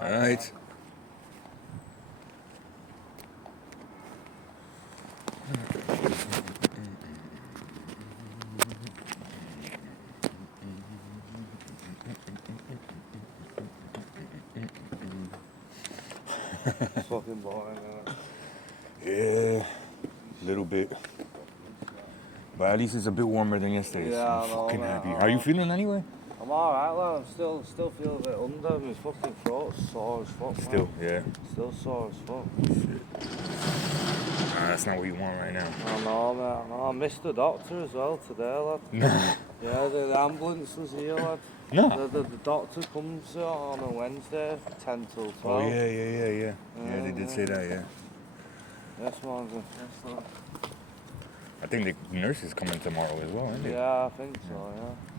All right. It's fucking boring, isn't Yeah, a little bit. But at least it's a bit warmer than yesterday. Yeah, So I'm I know, fucking mate, happy. I How you know. feeling anyway? I'm alright, lad. I'm still feel a bit under. My fucking throat's sore as fuck, Still, man. yeah. Still sore as fuck. Nah, that's not what you want right now. I know, mate. I know. I missed the doctor as well today, lad. Nah. Yeah, the ambulance was here, lad. No. The doctor comes on a Wednesday, 10 till 12. Oh, yeah. Yeah, they did say that, yeah. Yes, man. Yes, lad. I think the nurse is coming tomorrow as well, isn't it? Yeah, I think so, yeah.